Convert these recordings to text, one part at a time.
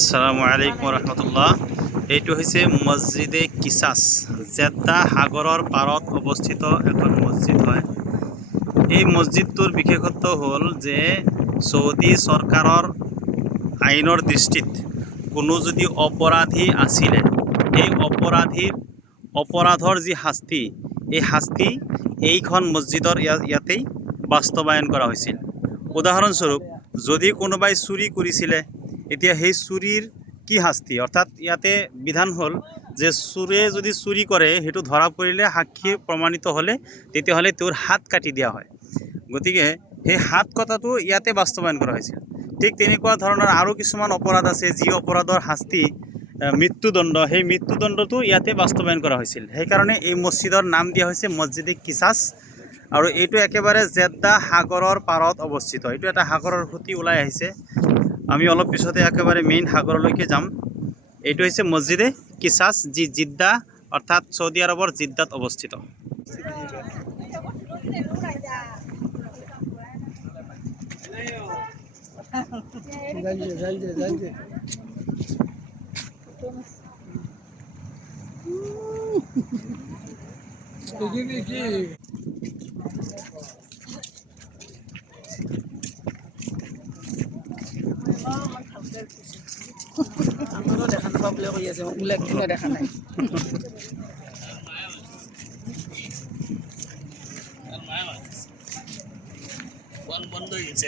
আসসালামু আলাইকুম ৰহমতুল্লাহ। এইটো হৈছে মছজিদে কিছাছ, জেদ্দা সাগৰৰ পাৰত অৱস্থিত এখন মছজিদ হয়। এই মছজিদটোৰ বিশেষত্ব হ'ল যে চৌদি চৰকাৰৰ আইনৰ দৃষ্টিত কোনো যদি অপৰাধী আছিলে, সেই অপৰাধৰ যি শাস্তি, এই শাস্তি এইখন মছজিদৰ ইয়াতেই বাস্তৱায়ন কৰা হৈছিল। উদাহৰণস্বৰূপ, যদি কোনোবাই চুৰি কৰিছিলে, এতিয়া সেই চুৰিৰ কি শাস্তি, অৰ্থাৎ ইয়াতে বিধান হ'ল যে চোৰে যদি চুৰি কৰে, সেইটো ধৰা পৰিলে সাক্ষী প্ৰমাণিত হ'লে তেতিয়াহ'লে তেওঁৰ হাত কাটি দিয়া হয়। গতিকে সেই হাত কটাটো ইয়াতে বাস্তৱায়ন কৰা হৈছিল। ঠিক তেনেকুৱা ধৰণৰ আৰু কিছুমান অপৰাধ আছে, যি অপৰাধৰ শাস্তি মৃত্যুদণ্ড, সেই মৃত্যুদণ্ডটো ইয়াতে বাস্তৱায়ন কৰা হৈছিল। সেইকাৰণে এই মছজিদৰ নাম দিয়া হৈছে মছজিদে কিছাছ। আৰু এইটো একেবাৰে জেদ্দা সাগৰৰ পাৰত অৱস্থিত। এইটো এটা সাগৰৰ সুঁতি ওলাই আহিছে। আমি অলপ পিছতে একেবাৰে মেইন সাগৰলৈকে যাম। এইটো হৈছে মছজিদে কিছাছ, যি জিদ্দা অৰ্থাৎ চৌদি আৰবৰ জিদ্দাত অৱস্থিত। আমারও দেখা না পাবলে কই আছে ওগুলো একদিনও দেখা নাই। বন্ধ হয়ে গেছে।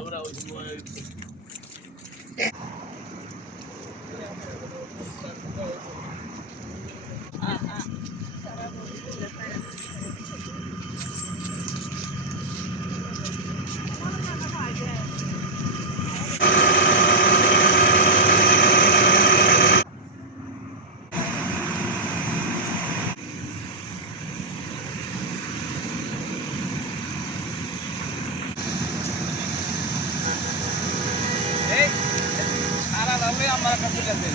আমরা ওই সময় এই সারা লাভে আমার কাছে গেছে।